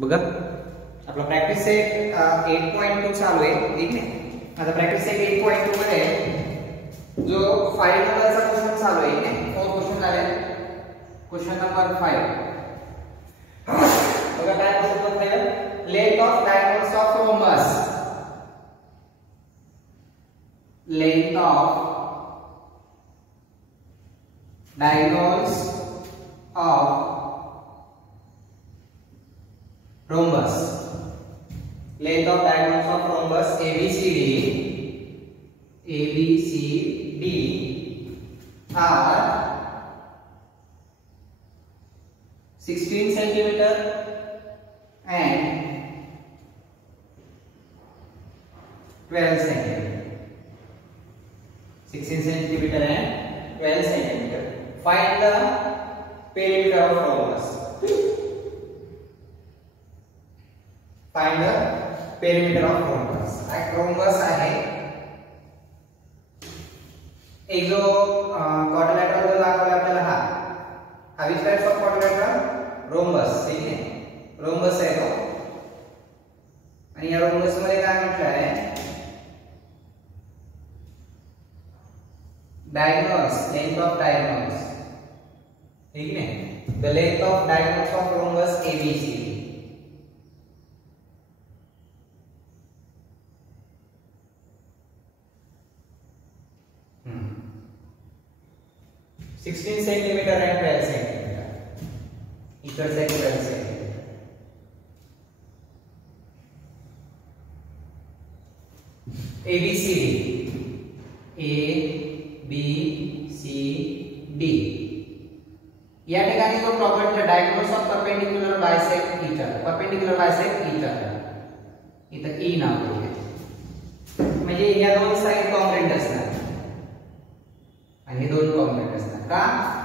बघा आपला practice set 8.2 चालू आहे, ठीक आहे। आता प्रॅक्टिस सेट 8.2 मध्ये जो 5 नंबरचा क्वेश्चन चालू आहे, ठीक आहे। 4 क्वेश्चन झाले। क्वेश्चन नंबर 5 बघा काय क्वेश्चन आहे, length of diagonals of rhombus, length of diagonals of rhombus, length of diagonals of rhombus ABCD are 16 centimeter and 12 centimeter, 16 centimeter and 12 centimeter. Find the perimeter of rhombus. Find the perimeter of rhombus. Rhombus आहे एक जो क्वाड्रिलॅटरल जो दाखवला आपल्याला हा which types of quadrilateral rhombus, ठीक आहे। रोम्बस आहे तो, आणि या रोम्बस मध्ये काय म्हटलं आहे, डायगोनल्स, लेंथ ऑफ डायगोनल्स, ठीक आहे। The length of diagonals of rhombus ABC 16 centimeter and 12 centimeter, equal to 12 centimeter. ABCD, A B C D या ठिकाणी जो property diagonals of perpendicular bisect each other, perpendicular bisect each other, इथं E नाव दिले, म्हणजे या दोन साइड कॉन्ग्रुएंट असणार आणि हे दोन कॉन्ग्रुएंट असणार का,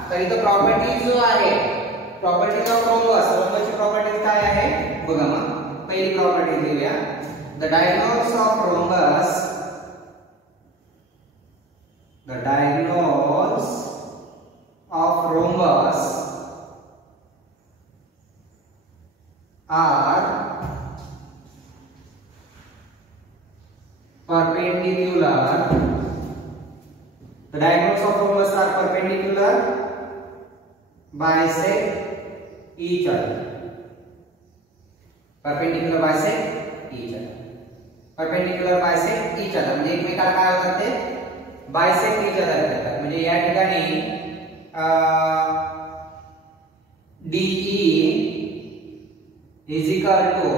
तर इथं प्रॉपर्टी जो आहे, प्रॉपर्टीज ऑफ रोम्बस, रोम्बसची प्रॉपर्टीज काय आहे बघा। मग पहिली प्रॉपर्टी देऊया, the diagonals of rhombus, the diagonals of rhombus are perpendicular, the diagonals of rhombus are perpendicular bisect each other, perpendicular bisect each other, perpendicular bisect each other म्हणजे एकमेकाला काय होतात ते bisect each other करतात। म्हणजे या ठिकाणी DE is equal to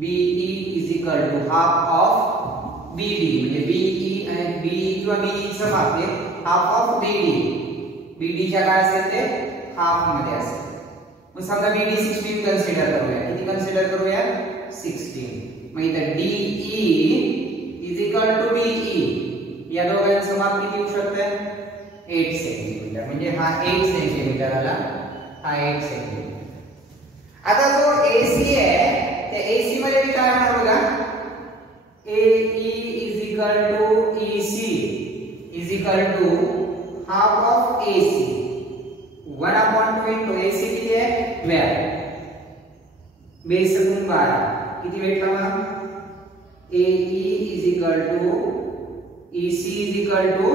BE is equal to half of BD, म्हणजे BE आणि BE किंवा BE चं माप आहे half of BD, BD च्या काय असेल ते हाफ मध्ये असेल। मग समजा BD 16 कन्सिडर करूया, किती कन्सिडर करूया 16, मग इथे DE is equal to BE, या दोघांचं माप किती होऊ शकतं 8 सेंटीमीटर, म्हणजे हा 8 सेंटीमीटर आला, हा 8 सेंटीमीटर। आता जो AC आहे त्या AC मध्ये मी काय म्हणणार बघा, AE is equal to EC is equal to half of AC, 1/2 into AC किती आहे 12, बेस 12 किती भेटला मग, AE is equal to EC is equal to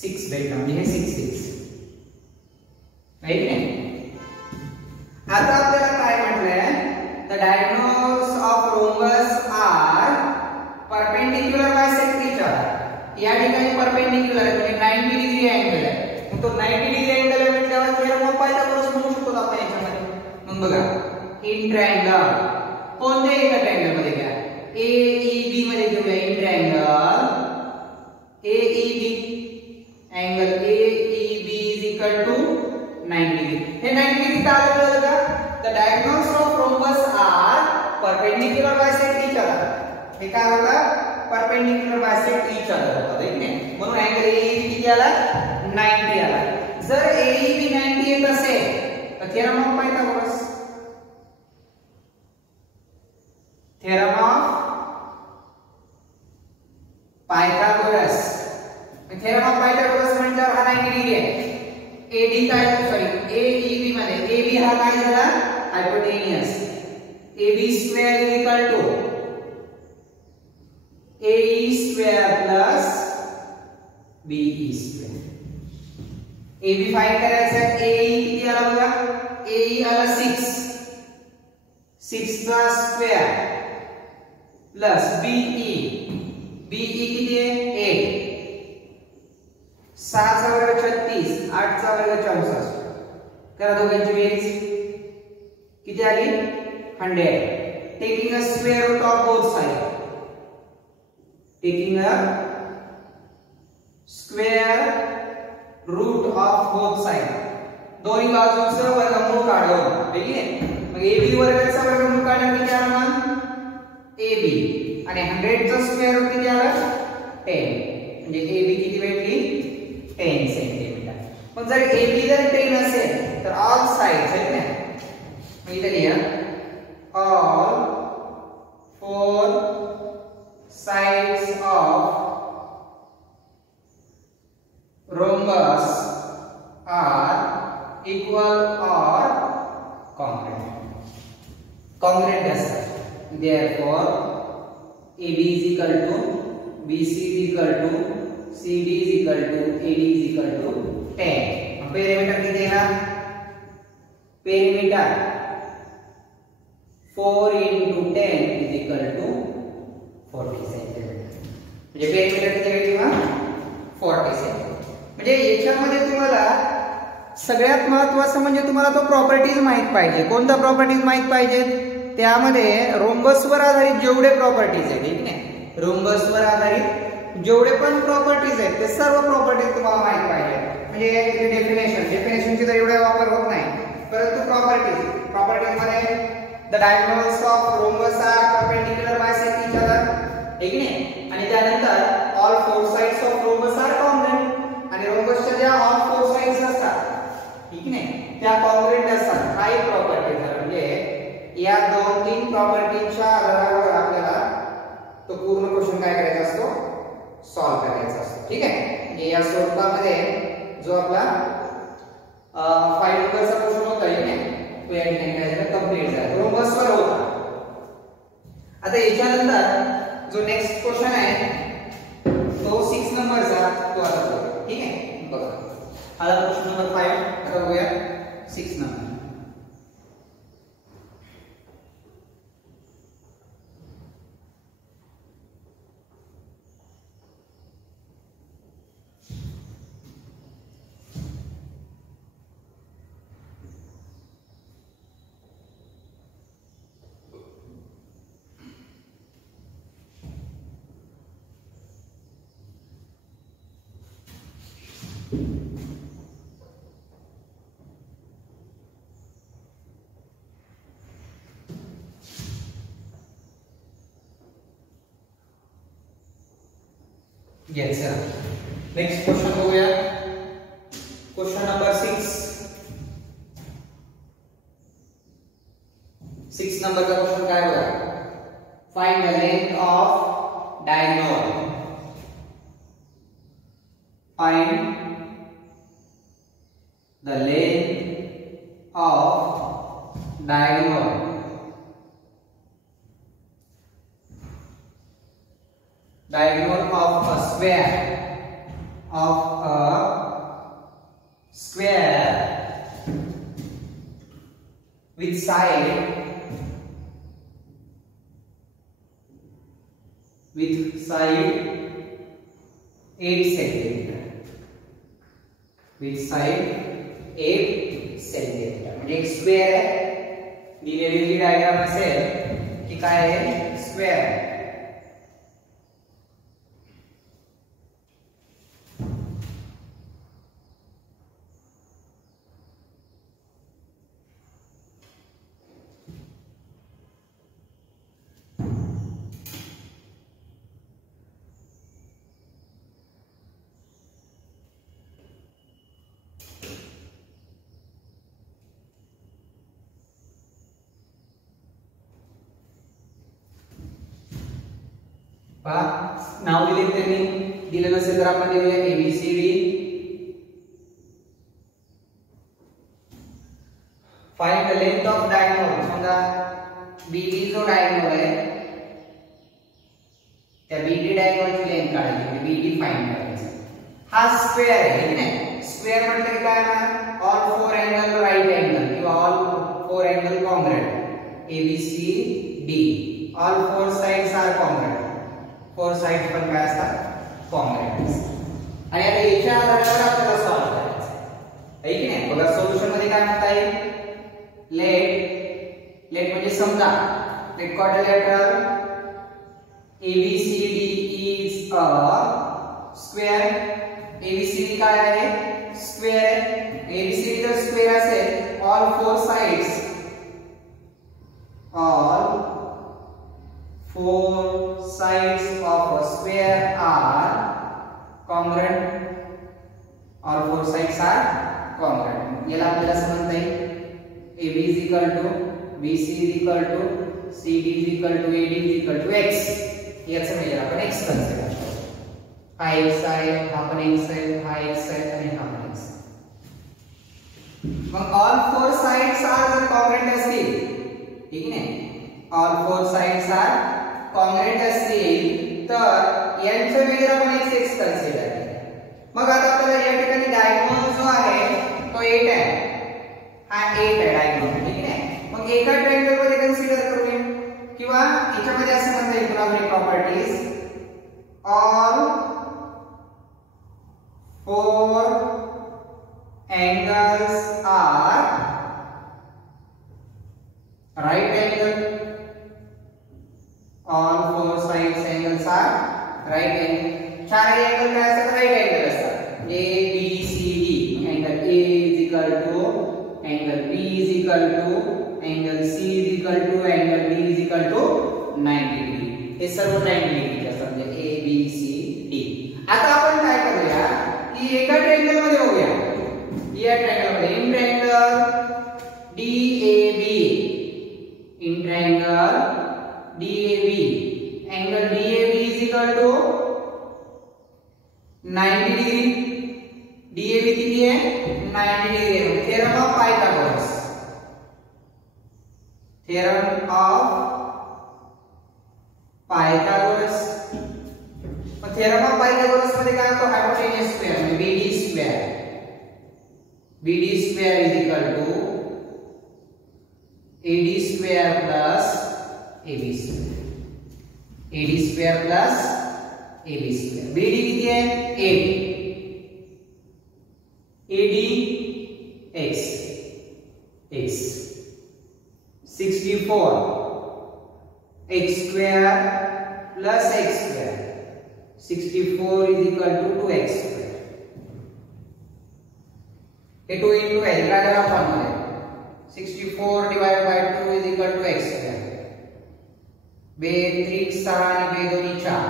6 भेटला, म्हणजे हे 6 राईट नाही। आता आपल्याला काय म्हटलंय, the diagonals of rhombus are perpendicular bisect each other, या ठिकाणी परपेंडिक्युलर आहे, म्हणजे 90 डिग्री अँगल आहे, मग तो 90 डिग्री अँगल आहे म्हटल्यावर थेरम ऑफ पायथागोरस म्हणू शकतो आपण याच्यामध्ये। मग बघा इन ट्रायंगल, कोणत्याही एका ट्रायंगल मध्ये घ्या, AEB मध्ये घेऊया in triangle AEB, angle AEB is equal to 90 degree, हे 90 डिग्री काय आलं बघा, the diagonals of rhombus are perpendicular bisect each other, हे काय होतं परपेंडिक्युलर बायसेक्ट इच अदर होतं, ठीक आहे। म्हणून अँगल AEB किती आला 90 आला। जर AEB 90 येत असेल तर theorem of Pythagoras, theorem of Pythagoras, theorem of Pythagoras म्हणजे हा 90 डिग्री आहे, AD काय sorry AEB AB square is equal to AE square plus BE square. AB find करायचं आहे. AE किती आला बघा, AE आला 6, 6 चा स्क्वेअर प्लस BE, BE किती आहे 8, 6 चा वर्ग 36, 8 चा वर्ग 64. करा दोघांची बेरीज किती आली 100. Taking a square root of both side, taking a square root of both side, दोन्ही बाजूचं वर्गमूळ काढून, ठीक आहे. मग AB वर्गाचा वर्गमूळ काढून किती आला मग AB, आणि 100 चा स्क्वेअर रूट किती आला 10, म्हणजे AB किती भेटली 10 सेंटीमीटर. मग जर AB जर 10 असेल तर ऑल साइड्स आहेत ना, मग इथे लिहा ऑल 4 sides of rhombus are equal or congruent असतात. Therefore AB is equal to BC is equal to CD is equal to AD is equal to 10. पेरीमीटर किती येणार, पेरीमीटर 4 into 10 is equal to 40 सेंटीमीटर. म्हणजे पेरीमीटर किती भेटली मग 40 सेंटीमीटर. म्हणजे याच्यामध्ये तुम्हाला सगळ्यात महत्त्वाचं म्हणजे तुम्हाला तो प्रॉपर्टीज माहित पाहिजे. कोणत्या प्रॉपर्टीज माहित पाहिजेत, त्यामध्ये रोम्बसवर आधारित जेवढे प्रॉपर्टीज आहेत, ठीक आहे, रोम्बसवर आधारित जेवढे पण प्रॉपर्टीज आहेत ते सर्व प्रॉपर्टीज तुम्हाला माहित पाहिजे. म्हणजे डेफिनेशनची तर एवढा वापर होत नाही, परंतु प्रॉपर्टीज मध्ये the diagonals of rhombus are perpendicular bisect each other, ठीक आहे. आणि त्यानंतर all four sides of rhombus are congruent, आणि rhombusच्या ज्या all four sides असतात, ठीक आहे, त्या congruent असतात. हा एक प्रॉपर्टी आहे. म्हणजे या 2-3 प्रॉपर्टीच्या आधारावर आपल्याला तो पूर्ण क्वेश्चन काय करायचा असतो, सॉल्व करायचा असतो, ठीक आहे. म्हणजे या स्वरूपामध्ये जो आपला 5 नंबरचा क्वेश्चन होता, ठीक आहे, तो या ठिकाणी काय झाला कंप्लीट झाला, रोम्बसवर होता. आता याच्यानंतर जो नेक्स्ट क्वेश्चन आहे तो 6 नंबरचा, तो आता बघूया, ठीक आहे. बघा आता क्वेश्चन नंबर 5, आता बघूया 6 number. Yes sir. Next question बघूया. Question number 6. 6 नंबर का क्वेश्चन काय बघा. Find the length of diagonal. Find the length of diagonal. Diagonal of a square with side 8 centimeter. With side 8 centimeter. म्हणजे एक स्क्वेअर आहे, दिलेली जी डायग्राम असेल की काय आहे, स्क्वेअर. नाव दिले त्यांनी, दिलं नसेल तर आपण देऊया ABCD. Find the length of diagonal. समजा बीडी जो डायगोनल आहे त्या बीडी डायगोनलची लेंथ काढायची म्हणजे बीडी फाइंड करायची. हा स्क्वेअर आहे की नाही. स्क्वेअर म्हटलं की काय ना all four angle right angle किंवा all four angle congruent ABCD all four sides are congruent. Four sides पण काय असतात कॉन्ग्रुएंट. आणि आता याच्या आधारावर आपल्याला सॉल्व्ह करायचं आहे की नाही. बघा सोल्युशन मध्ये काय म्हणता येईल. लेट म्हणजे समजा let quadrilateral ABCD is a square. ABCD काय आहे स्क्वेअर. ABCD जर स्क्वेअर असेल all four sides of a square are congruent. All four sides are congruent. याला आपल्याला असं म्हणता येईल AB is equal to BC is equal to CD is equal to AD is equal to X. याचं मेजर आपण X consider करू. हा X आहे, हा पण X आहे, हा X आहे आणि हा पण X आहे. मग all four sides are congruent असतील ठीक आहे. all four sides are congruent असतील तर यांचं मेजर आपण X कन्सिडर करू. मग आता आपल्याला या ठिकाणी डायगोनल जो आहे तो 8 आहे. हा 8 आहे डायगोनल ठीक आहे. मग एका ट्रायंगल मध्ये कन्सिडर करूया किंवा याच्यामध्ये असं म्हणता येईल तुला properties all four angles are right angle. All four sides angles are right angle. चार angle काय असतात right angle असतात. A B C D. Angle A is equal to angle B is equal to angle C is equal to angle D is equal to 90 degree. हे सर्व 90 degree असतात म्हणजे A B C D. आता आपण काय करूया की एका ट्रायंगल मध्ये बघूया. या ट्रायंगल मध्ये in triangle DAB in triangle DAB angle DAB is equal to 90 degree. DAB किती आहे 90 डिग्री आहे. Theorem of Pythagoras. Theorem of Pythagoras. Mug theorem of Pythagoras मध्ये काय होतो हायपोटेन्यूस स्क्वेअर म्हणजे BD square. BD square is equal to AD square plus AB square. AD square plus AB square. BD किती आहे 8. AD x 64 x square plus x square. 64 is equal to 2x square. 2 into L rather upon 64 divided by 2 is equal to x square. बे 3 6 आणि बे 2 4.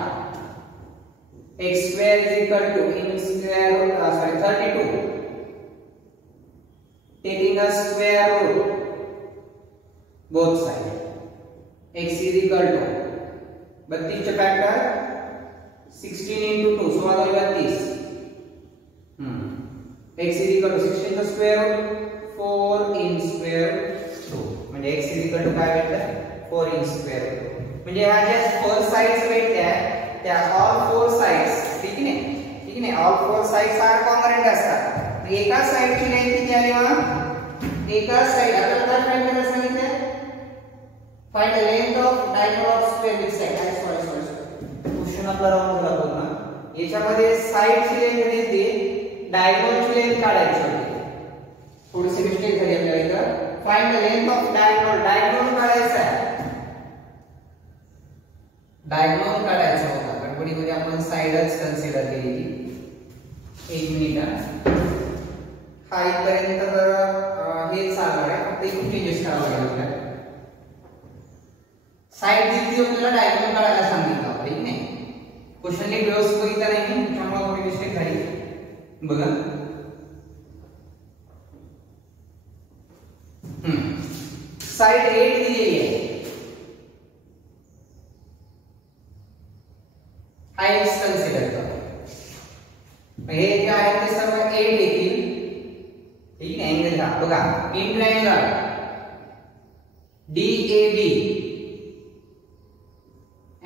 x square is equal to in square root 32. Taking a square root both sides. x is equal to 32 चे फॅक्टर 16 into 2 16 32. x is equal to 16 the square root 4 in square root म्हणजे x is equal to काय भेटलं 4 in square root. म्हणजे ह्या ज्या four sides भेटल्या त्या all four sides ठीक आहे all four sides are congruent असतात. एका साइडची लेंथ किती आली मग एका साइड आपल्याला काय फाइंड करायचं सांगितलं find the length of diagonal of square with side. Sorry question आपला राऊंड झाला पूर्ण. याच्यामध्ये साइडची लेंथ देते डायगोनलची लेंथ काढायची होती. थोडीशी मिस्टेक झाली आपल्याला इथं. Find the length of diagonal. Diagonal काढायचा आहे. डायगोनल काढायचा होता गणपतीमध्ये आपण साइडच कन्सिडर केली. एक मिनिट हा इथपर्यंत तर हे चालू आहे फक्त एक चेंजेस करावा लागेल आपल्याला. साइड दिली आपल्याला डायगोनल काढायला सांगितलं होतं ठीक नाही. क्वेश्चन नीट व्यवस्थित बघितला नाही त्यामुळे थोडी मिस्टेक झाली. बघा साइड 8 दिलेली आहे. हाइट्स कन्सिडर करा. हे जे आहे ते सर्व 8 येतील ठीक आहे. अँगल हा बघा in triangle DAB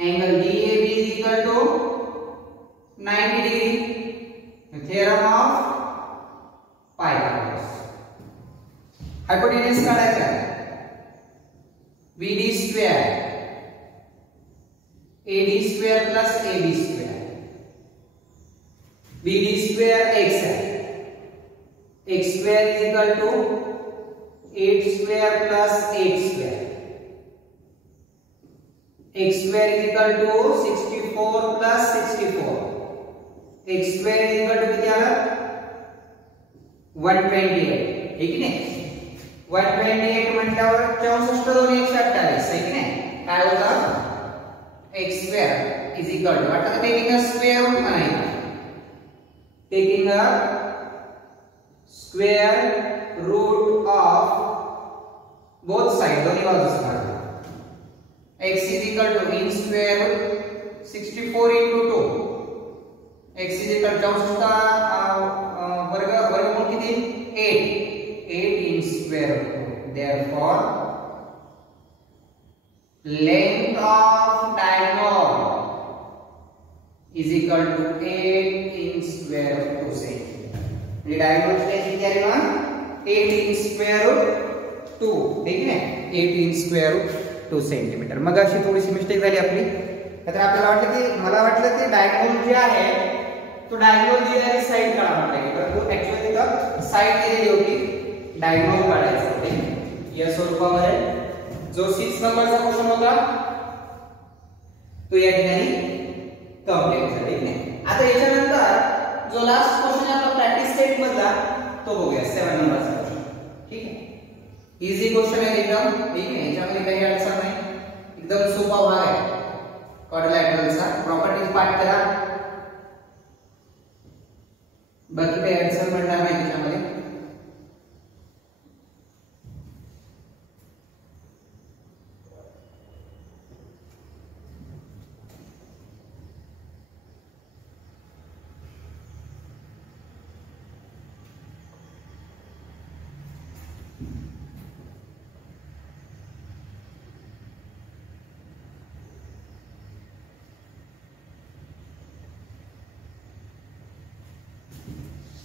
angle DAB is equal to 90 degree. The theorem of Pythagoras. Hypotenuse काढायचा BD square AD square plus AB square. BD square x है, x square is equal to 8 square plus 8 square. X square is equal to 64 plus 64. X square is equal to किती आला 128. ठीक आहे 128 म्हटल्यावर 64 2 128 आहे की नाही काय होता x square is equal to आता टेकिंग अ स्क्वेअर रूट म्हणायचं taking a square root of both side दोन्ही बाजूस काढा x is equal to mean square root 64 into 2 x is equal to वर्गमूळ किती 8 in square root. Therefore length of diagonal is equal to 8 in square root 2 centimeter. ये diagonal की लेंथ क्या रहेगा 8 in square root 2 ठीक है 8 in square root 2 सेंटीमीटर. मग अशी थोडीशी मिस्टेक झाली आपली. तर आपल्याला वाटलं की मला वाटलं की डायगोनल जे आहे तो डायगोनल दिलेली साइड काढा म्हटलं परंतु ऍक्च्युअली तर साइड दिलेली होती डायगोनल काढायचं होते. या स्वरूपामध्ये जो 6 नंबरचा क्वेश्चन होता तो या ठिकाणी कंप्लीट झाला. ठीक आहे आता याच्यानंतर जो लास्ट क्वेश्चन आपला प्रॅक्टिस सेट मधला तो बघूया 7 नंबरचा क्वेश्चन. ठीक आहे इजी क्वेश्चन आहे एकदम. ठीक आहे याच्यामध्ये काही अडचण नाही एकदम सोपा भाग आहे क्वाड्रिलॅटरलचा. प्रॉपर्टीज पाठ करा बाकी काही अडचण पडणार नाही त्याच्यामध्ये.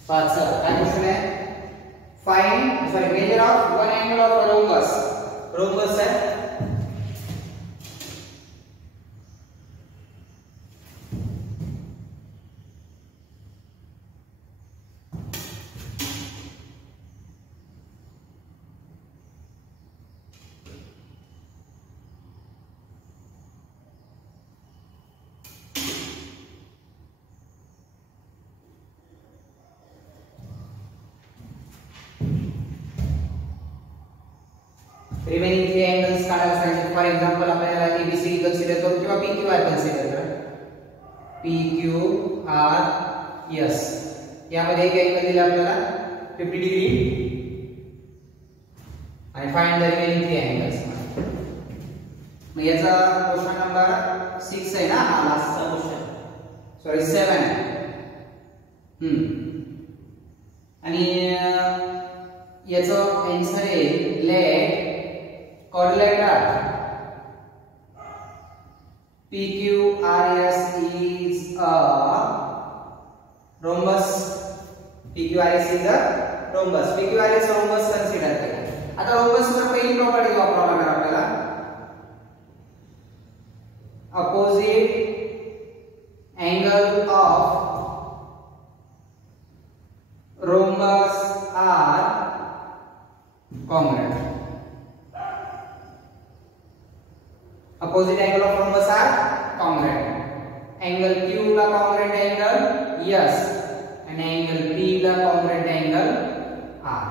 पाचवा काय क्वेश्चन आहे measure of one angle of rhombus. Rhombus है रिमेनिंग 3 एंगल्स काढायला सांगितले. फॉर एक्झाम्पल आपल्याला एबीसीडी कन्सिडर करू किंवा पीक्यूआर कन्सिडर करा. पीक्यूआरएस यामध्ये एक एंगल दिला आपल्याला 50 डिग्री आणि फाइंड द रिमेनिंग 3 एंगल्स. मग याचा क्वेश्चन नंबर 6 आहे ना हा लास्टचा क्वेश्चन सॉरी 7 आहे. आणि याचा आन्सर आहे late quadrilateral PQRS is a rhombus. PQRS is a rhombus. PQRS rhombus consider करा. आता rhombus वर पहिली प्रॉपर्टी वापरावी लागणार आपल्याला. Opposite angle of rhombus are congruent. Opposite angle of rhombus are congruent. Angle Q La congruent angle S and angle P La congruent angle R.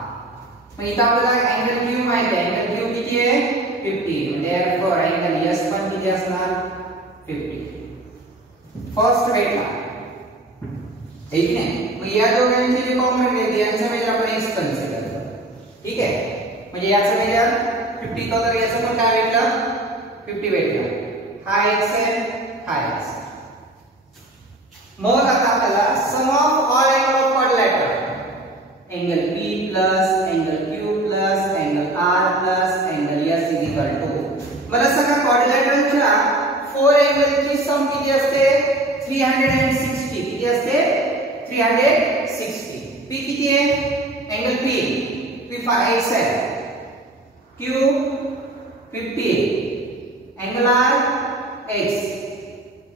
मग इथं आपल्याला angle Q माहिती आहे. angle Q किती आहे 50. Therefore angle S पण किती असणार 50. फर्स्ट भेटला ठीक आहे. मग या दोघांचे जे congruent आहेत यांचं मेजर आपण x कन्सिडर करू. ठीक आहे म्हणजे याचं मेजर 50 तर याचं पण काय भेटलं 50 भेटलं. हा x आहे हा x. मग आता आपल्याला sum of all angle of quadrilateral angle P plus angle Q plus angle R plus angle S is equal to मला सगळ्या क्वाड्रिलॅटरलच्या फोर अँगलची सम किती असते 360 किती असते 360 पी किती आहे अँगल पी x आहे Q 50 angle R x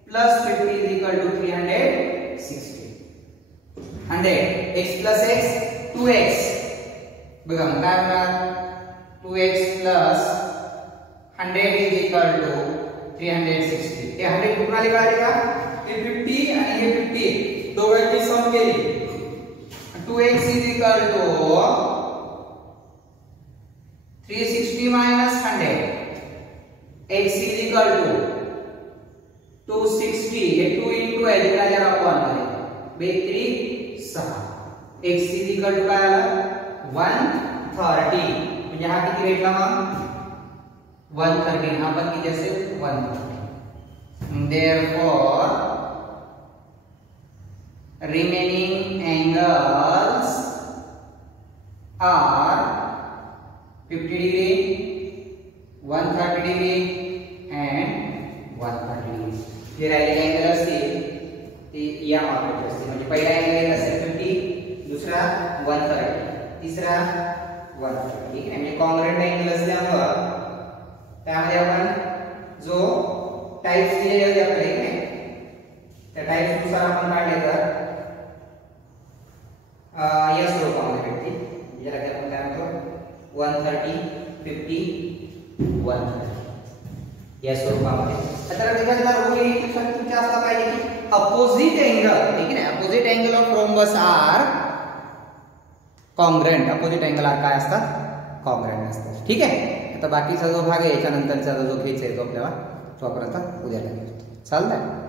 plus 50 is equal to 360 100 x plus x 2x बघा मग काय होणार 2x plus 100 is equal to 360 हे 100 कुठून आले कळाले का हे 50 आणि हे 50 दोघांची सम केली 2x is equal to 360 minus 100 x is equal to 260 हे 2 into आहे तिकडे आल्यावर आपण मध्ये बेत्री 6 x is equal to काय आला 130 म्हणजे हा किती भेटला मग 130 हा पण किती असेल 130 therefore remaining angles are 50 degree 130 degree and 130 degree जे राहिलेले अँगल असतील ते या मापाचे असतील म्हणजे पहिला अँगल असेल 50 दुसरा 130 तिसरा 130 ठीक आहे म्हणजे कॉन्ग्रुएंट अँगल असल्यामुळे त्यामध्ये आपण जो टाइप्स दिलेले होते आपल्याला त्या टाइप्स नुसार आपण काढले तर या स्वरूपामध्ये भेटतील ज्याला की आपण काय म्हणतो 130 50 130 या स्वरूपामध्ये आता त्याच्यातला रूल हे तुमच्या असला पाहिजे की अपोजिट अँगल ठीक आहे ना opposite angle of rhombus are congruent opposite angle are काय असतात कॉन्ग्रुएंट असतात ठीक आहे आता बाकीचा जो भाग आहे याच्यानंतरचा जो घ्यायचा आहे तो आपल्याला तो आपण आता उद्या लागेल चालतंय